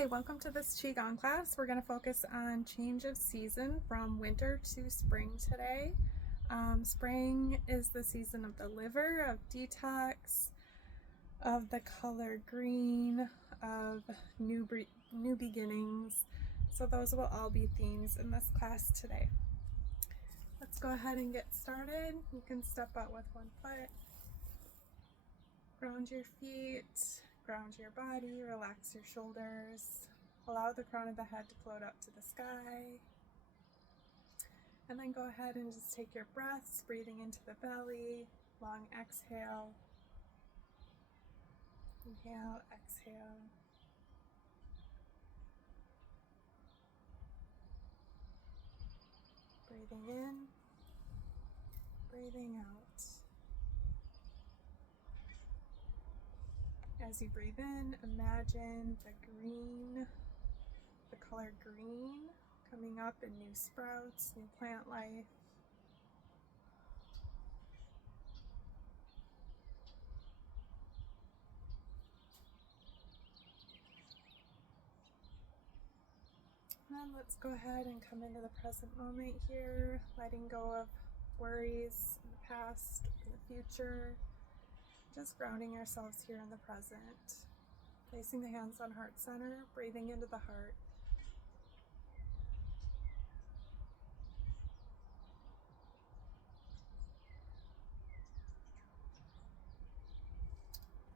Hi, welcome to this Qigong class. We're going to focus on change of season from winter to spring today. Spring is the season of the liver, of detox, of the color green, of new beginnings. So those will all be themes in this class today. Let's go ahead and get started. You can step out with one foot, ground your feet, ground your body, relax your shoulders, allow the crown of the head to float up to the sky, and then go ahead and just take your breaths, breathing into the belly, long exhale, inhale, exhale, breathing in, breathing out. As you breathe in, imagine the color green coming up in new sprouts, new plant life. And then let's go ahead and come into the present moment here, letting go of worries in the past, in the future. Just grounding ourselves here in the present. Placing the hands on heart center, breathing into the heart.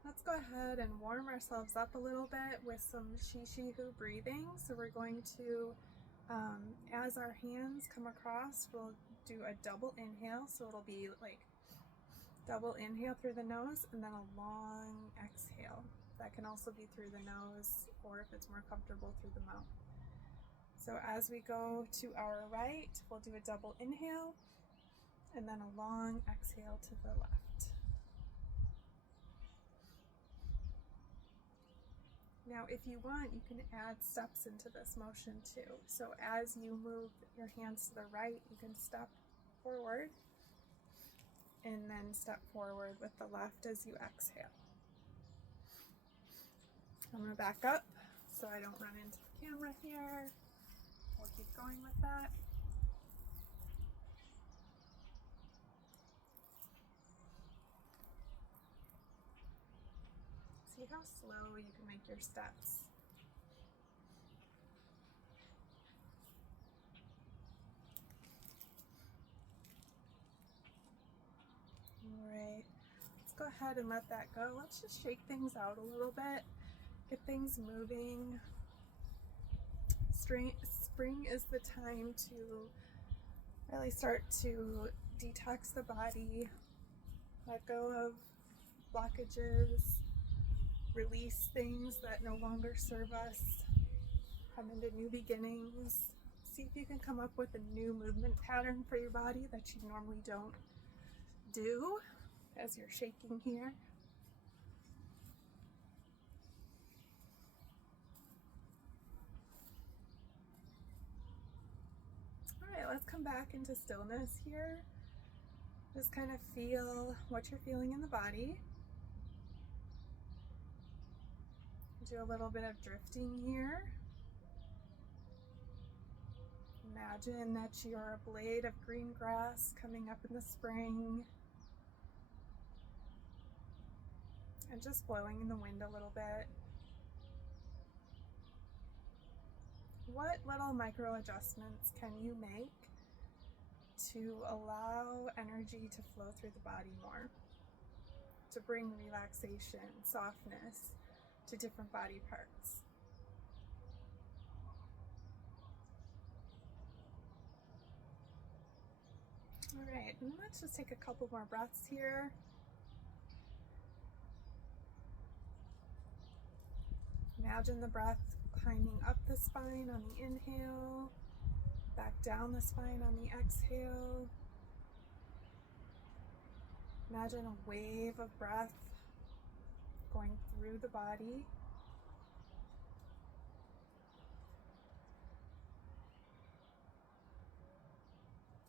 Let's go ahead and warm ourselves up a little bit with some Shi-Shi-Hu breathing. So we're going to, as our hands come across, we'll do a double inhale. So it'll be like double inhale through the nose and then a long exhale. That can also be through the nose, or if it's more comfortable, through the mouth. So as we go to our right, we'll do a double inhale and then a long exhale to the left. Now, if you want, you can add steps into this motion too. So as you move your hands to the right, you can step forward and then step forward with the left as you exhale. I'm going to back up so I don't run into the camera here. We'll keep going with that. See how slow you can make your steps. All right, let's go ahead and let that go. Let's just shake things out a little bit, get things moving. Spring is the time to really start to detox the body, let go of blockages, release things that no longer serve us, come into new beginnings. See if you can come up with a new movement pattern for your body that you normally don't do as you're shaking here. Alright, let's come back into stillness here. Just kind of feel what you're feeling in the body. Do a little bit of drifting here. Imagine that you're a blade of green grass coming up in the spring and just blowing in the wind a little bit. What little micro adjustments can you make to allow energy to flow through the body more, to bring relaxation, softness to different body parts? All right, and let's just take a couple more breaths here. Imagine the breath climbing up the spine on the inhale, back down the spine on the exhale. Imagine a wave of breath going through the body.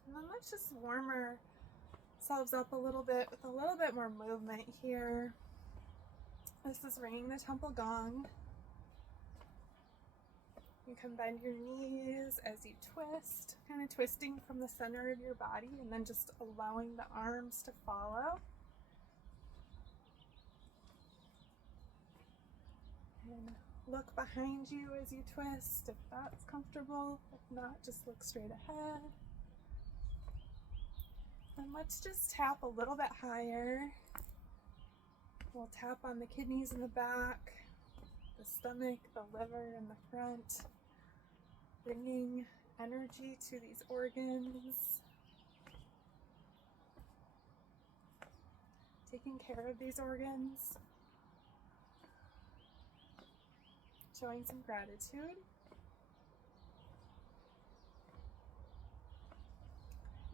And then let's just warm ourselves up a little bit with a little bit more movement here. This is ringing the temple gong. You can bend your knees as you twist, kind of twisting from the center of your body and then just allowing the arms to follow. And look behind you as you twist if that's comfortable. If not, just look straight ahead. And let's just tap a little bit higher. We'll tap on the kidneys in the back, the stomach, the liver in the front, bringing energy to these organs, taking care of these organs, showing some gratitude.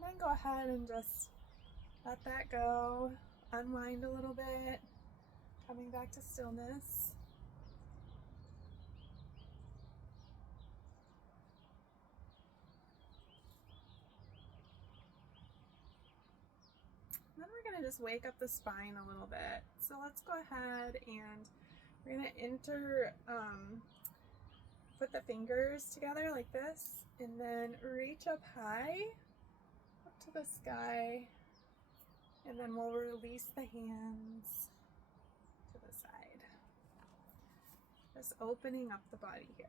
And then go ahead and just let that go, unwind a little bit, coming back to stillness. Then we're going to just wake up the spine a little bit. So let's go ahead and we're going to put the fingers together like this and then reach up high, up to the sky, and then we'll release the hands to the side. Just opening up the body here.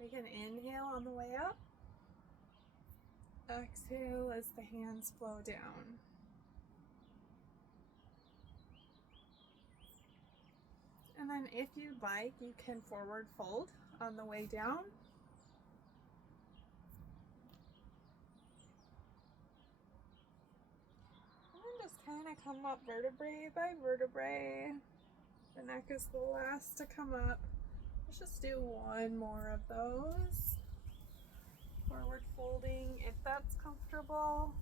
We can inhale on the way up. Exhale as the hands flow down. And then if you'd like, you can forward fold on the way down. And then just kind of come up vertebrae by vertebrae. The neck is the last to come up. Let's just do one more of those. Forward folding if that's comfortable.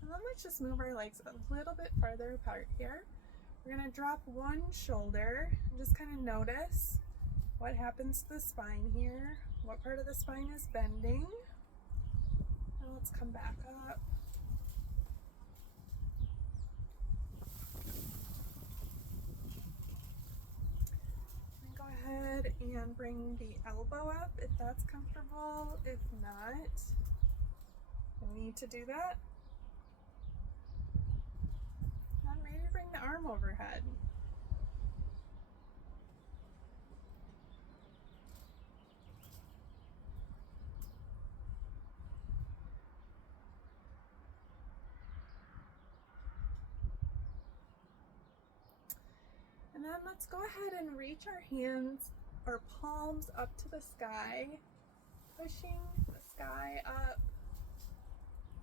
And then let's just move our legs a little bit farther apart here. We're going to drop one shoulder and just kind of notice what happens to the spine here. What part of the spine is bending? And let's come back up. Ahead and bring the elbow up if that's comfortable. If not, no need to do that. And maybe bring the arm overhead. And then let's go ahead and reach our hands or palms up to the sky, pushing the sky up.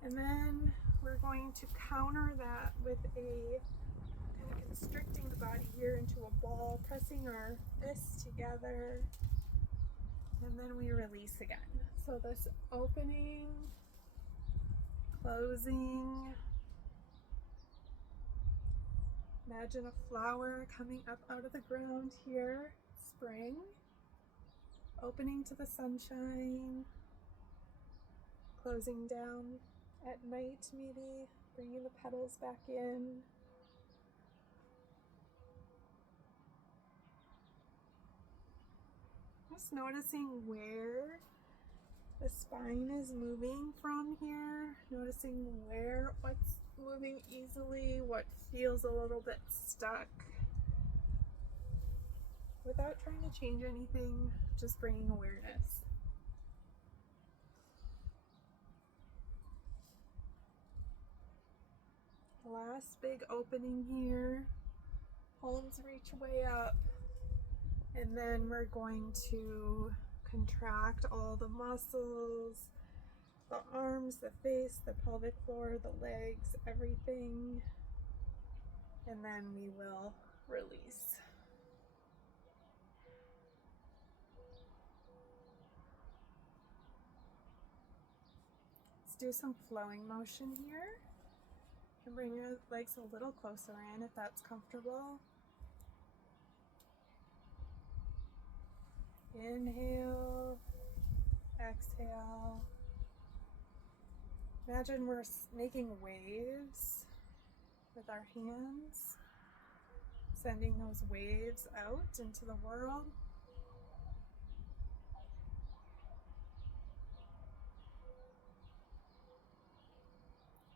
And then we're going to counter that with a kind of constricting the body here into a ball, pressing our fists together. And then we release again. So this opening, closing. Imagine a flower coming up out of the ground here, spring, opening to the sunshine, closing down at night maybe, bringing the petals back in. Just noticing where the spine is moving from here, noticing what's moving easily, what feels a little bit stuck. Without trying to change anything, just bringing awareness. Last big opening here. Palms reach way up. And then we're going to contract all the muscles, the arms, the face, the pelvic floor, the legs, everything. And then we will release. Let's do some flowing motion here. And bring your legs a little closer in if that's comfortable. Inhale, exhale. Imagine we're making waves with our hands, sending those waves out into the world.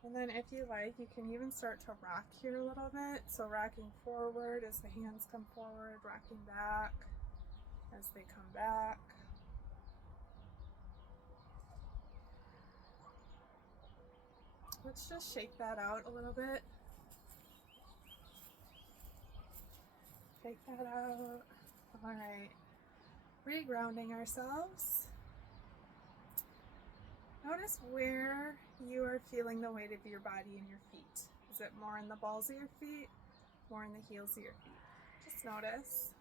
And then if you like, you can even start to rock here a little bit. So rocking forward as the hands come forward, rocking back as they come back. Let's just shake that out a little bit. Shake that out. All right. Regrounding ourselves. Notice where you are feeling the weight of your body and your feet. Is it more in the balls of your feet? More in the heels of your feet? Just notice.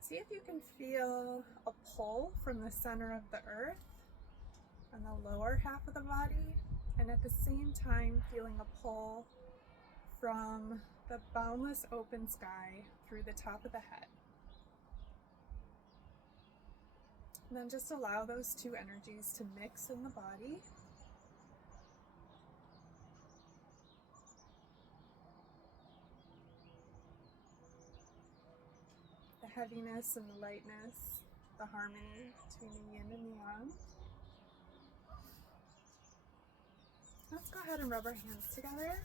See if you can feel a pull from the center of the earth on the lower half of the body, and at the same time feeling a pull from the boundless open sky through the top of the head. And then just allow those two energies to mix in the body. The heaviness and the lightness, the harmony between the yin and the yang. Let's go ahead and rub our hands together.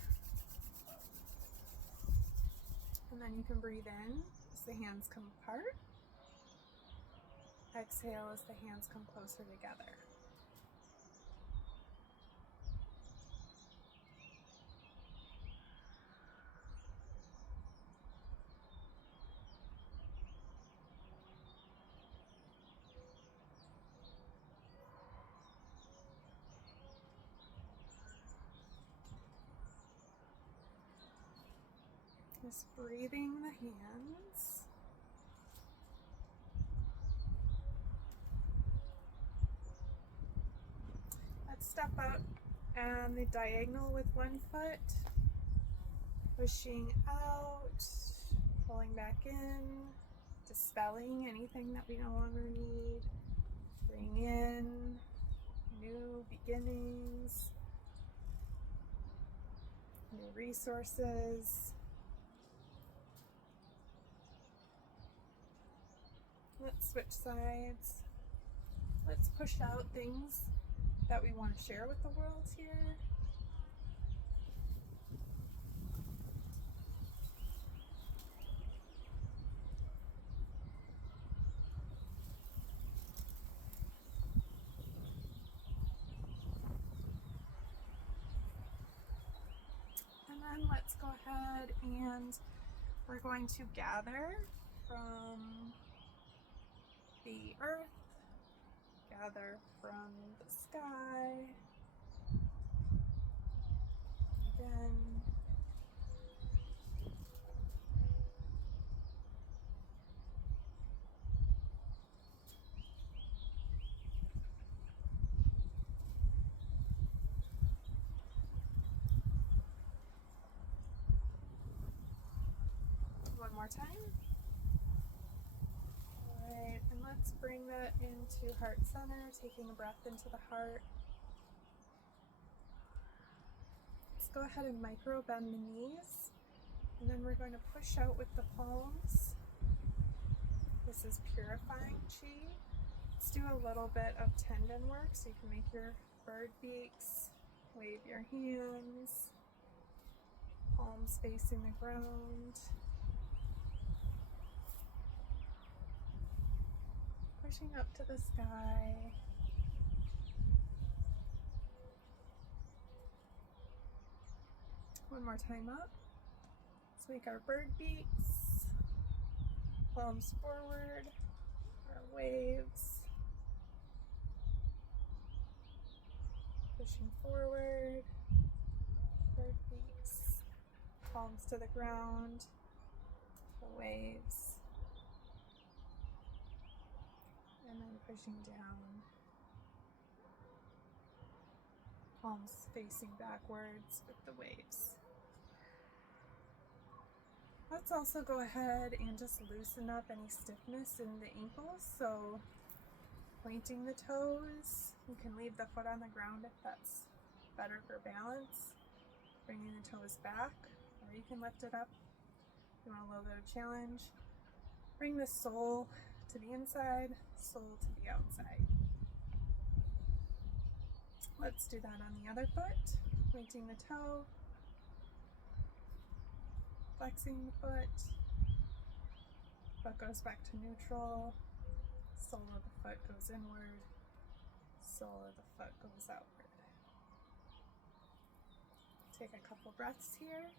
And then you can breathe in as the hands come apart. Exhale as the hands come closer together. Just breathing the hands. Let's step out and the diagonal with one foot, pushing out, pulling back in, dispelling anything that we no longer need. Bring in new beginnings, new resources. Let's switch sides. Let's push out things that we want to share with the world here. And then let's go ahead and we're going to gather from the earth, gather from the sky, again, one more time. Alright, and let's bring that into heart center, taking a breath into the heart. Let's go ahead and micro bend the knees, and then we're going to push out with the palms. This is purifying chi. Let's do a little bit of tendon work, so you can make your bird beaks, wave your hands, palms facing the ground. Pushing up to the sky. One more time up. Let's make our bird beaks. Palms forward. Our waves. Pushing forward. Bird beaks. Palms to the ground. The waves. And then pushing down, palms facing backwards with the waves. Let's also go ahead and just loosen up any stiffness in the ankles. So Pointing the toes. You can leave the foot on the ground if that's better for balance. Bringing the toes back, or you can lift it up. If you want a little bit of challenge. Bring the sole to the inside, sole to the outside. Let's do that on the other foot. Pointing the toe, flexing the foot goes back to neutral, sole of the foot goes inward, sole of the foot goes outward. Take a couple breaths here.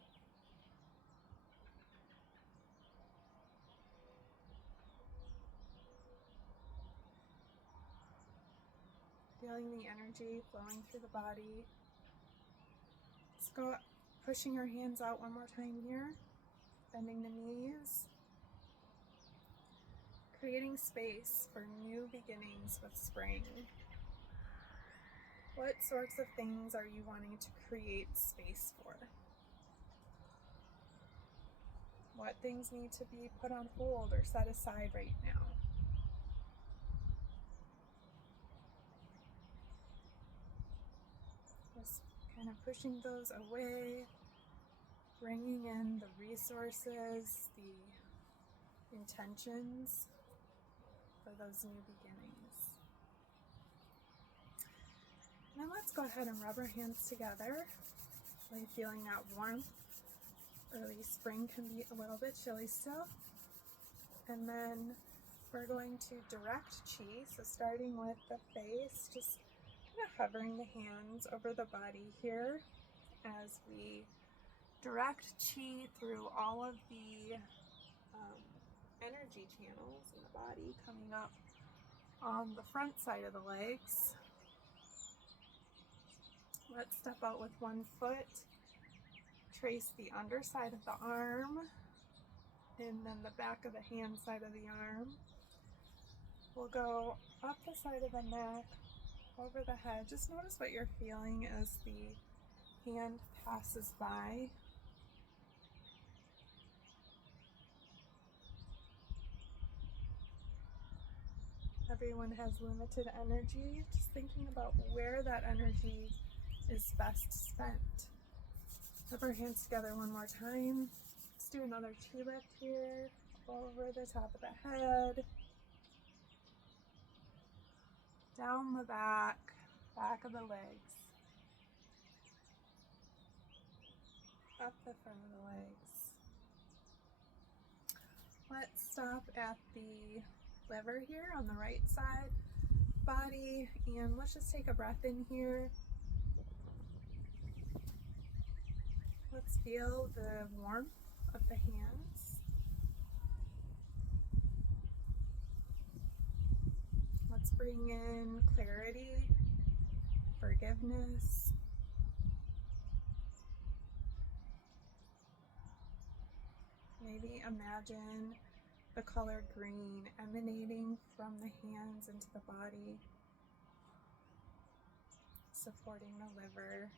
Feeling the energy flowing through the body. Let's go pushing our hands out one more time here, bending the knees. Creating space for new beginnings with spring. What sorts of things are you wanting to create space for? What things need to be put on hold or set aside right now? Just kind of pushing those away, bringing in the resources, the intentions for those new beginnings. Now let's go ahead and rub our hands together. Really feeling that warmth. Early spring can be a little bit chilly still. And then we're going to direct chi, so starting with the face, just kind of hovering the hands over the body here as we direct chi through all of the energy channels in the body, coming up on the front side of the legs. Let's step out with one foot, trace the underside of the arm, and then the back of the hand side of the arm. We'll go up the side of the neck, over the head. Just notice what you're feeling as the hand passes by. Everyone has limited energy. Just thinking about where that energy is best spent. Rub our hands together one more time. Let's do another chi lift here, over the top of the head, down the back of the legs, up the front of the legs. Let's stop at the liver here on the right side body, and let's just take a breath in here. Let's feel the warmth of the hands. Let's bring in clarity, forgiveness. Maybe imagine the color green emanating from the hands into the body, supporting the liver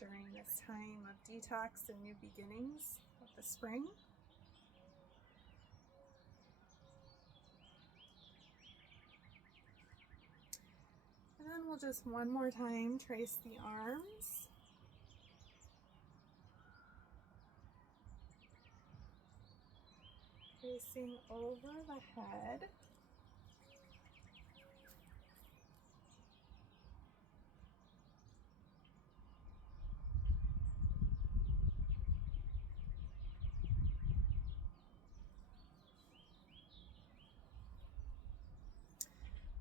during this time of detox and new beginnings of the spring. And then we'll just one more time trace the arms. Tracing over the head.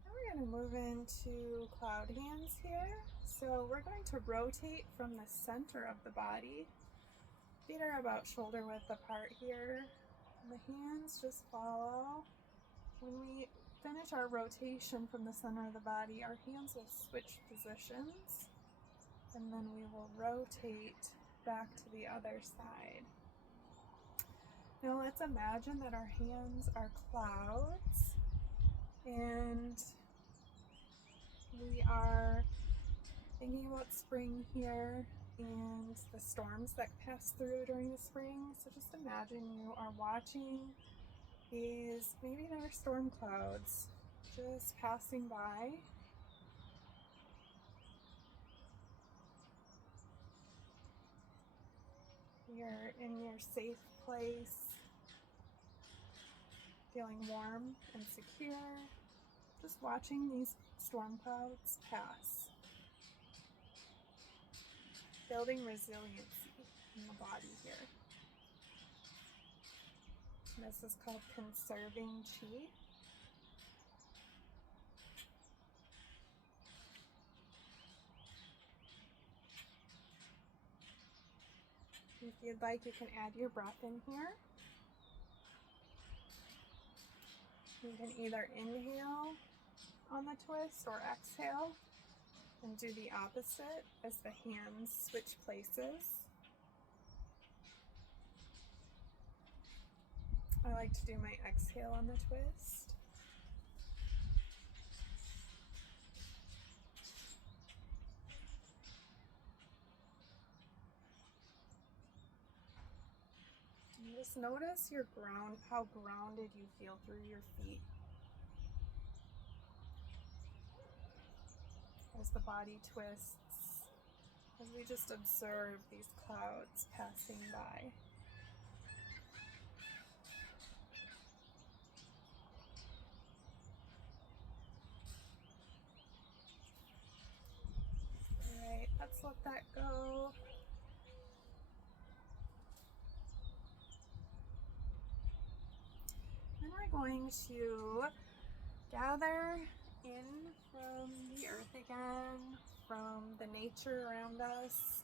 Now we're going to move into cloud hands here. So we're going to rotate from the center of the body. Feet are about shoulder width apart here. And the hands just follow. When we finish our rotation from the center of the body, our hands will switch positions, and then we will rotate back to the other side. Now let's imagine that our hands are clouds, and we are thinking about spring here and the storms that pass through during the spring. So just imagine you are watching these, maybe they're storm clouds, Just passing by. You're in your safe place, feeling warm and secure, just watching these storm clouds pass, building resiliency in the body here. And this is called conserving Qi. If you'd like, you can add your breath in here. You can either inhale on the twist or exhale and do the opposite as the hands switch places. I like to do my exhale on the twist. And just notice your how grounded you feel through your feet as the body twists, as we just observe these clouds passing by. All right, let's let that go. Then we're going to gather in from the earth again, from the nature around us,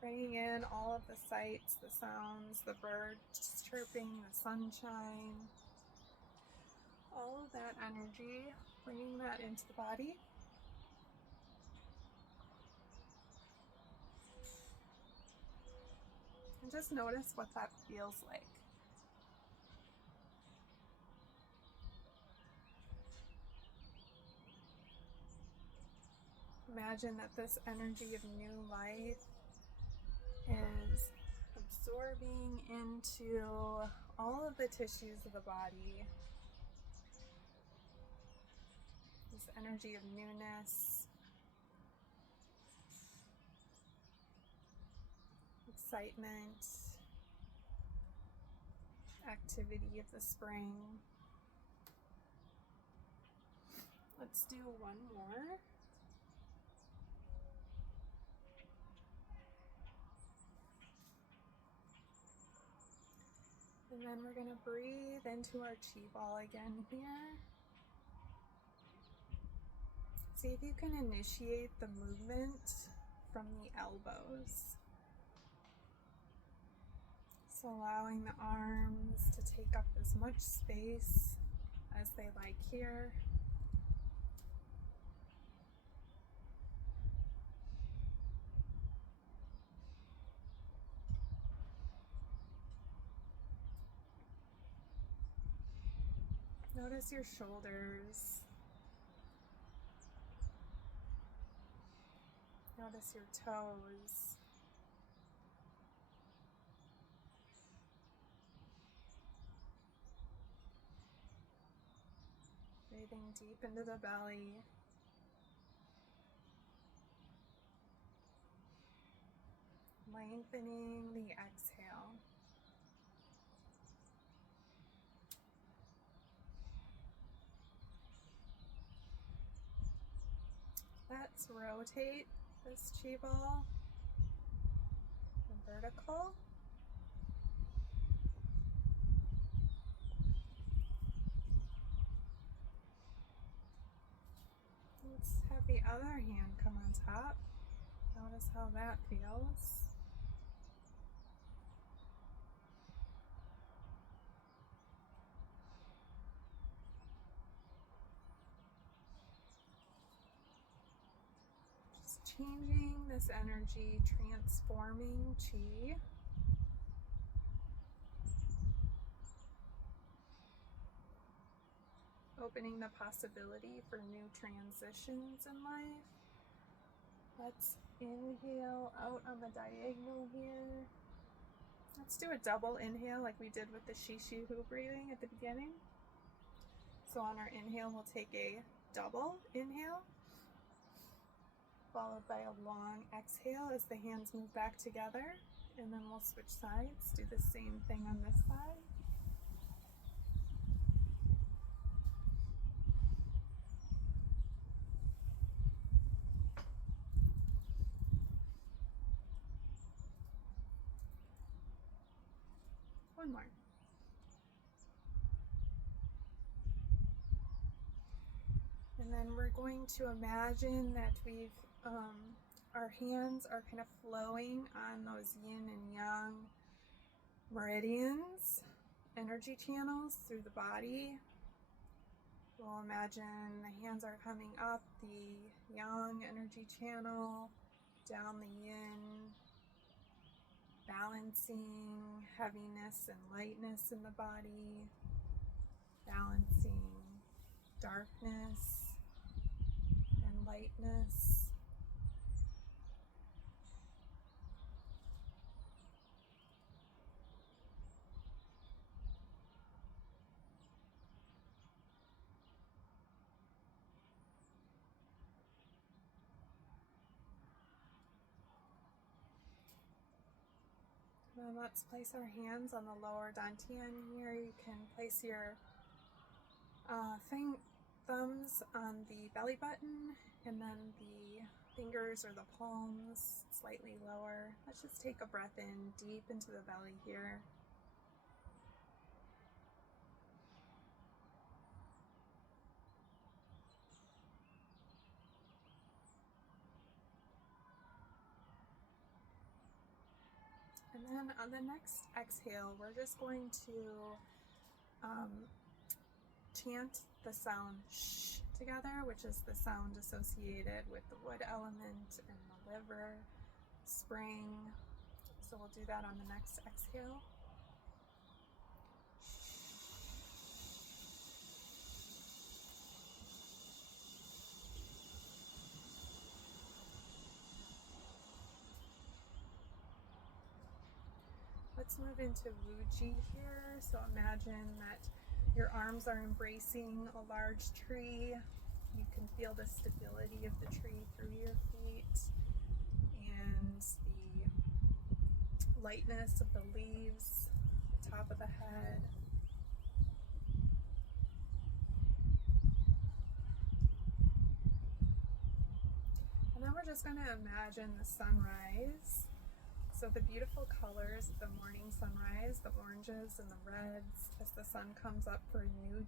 bringing in all of the sights, the sounds, the birds chirping, the sunshine, all of that energy, bringing that into the body. And just notice what that feels like. Imagine that this energy of new life is absorbing into all of the tissues of the body. This energy of newness, excitement, activity of the spring. Let's do one more. And then we're going to breathe into our Qi ball again here. See if you can initiate the movement from the elbows. So allowing the arms to take up as much space as they like here. Notice your shoulders. Notice your toes. Breathing deep into the belly. Lengthening the exhale. Let's rotate this Qi ball vertical. Let's have the other hand come on top. Notice how that feels. Just changing this energy, transforming Qi. Opening the possibility for new transitions in life. Let's inhale out on the diagonal here. Let's do a double inhale like we did with the Shi Hu breathing at the beginning. So on our inhale, we'll take a double inhale, followed by a long exhale as the hands move back together, and then we'll switch sides, do the same thing on this side. One more. And then we're going to imagine that our hands are kind of flowing on those yin and yang meridians, energy channels through the body. We'll imagine the hands are coming up the yang energy channel, down the yin, balancing heaviness and lightness in the body, balancing darkness and lightness. And then let's place our hands on the lower dantian here. You can place your thumbs on the belly button, and then the fingers or the palms slightly lower. Let's just take a breath in deep into the belly here. And then on the next exhale, we're just going to chant the sound sh together, which is the sound associated with the wood element and the liver, spring. So we'll do that on the next exhale. Let's move into Wuji here. So imagine that your arms are embracing a large tree. You can feel the stability of the tree through your feet and the lightness of the leaves, the top of the head. And then we're just going to imagine the sunrise. So the beautiful colors of the morning sunrise, the oranges and the reds, as the sun comes up for a new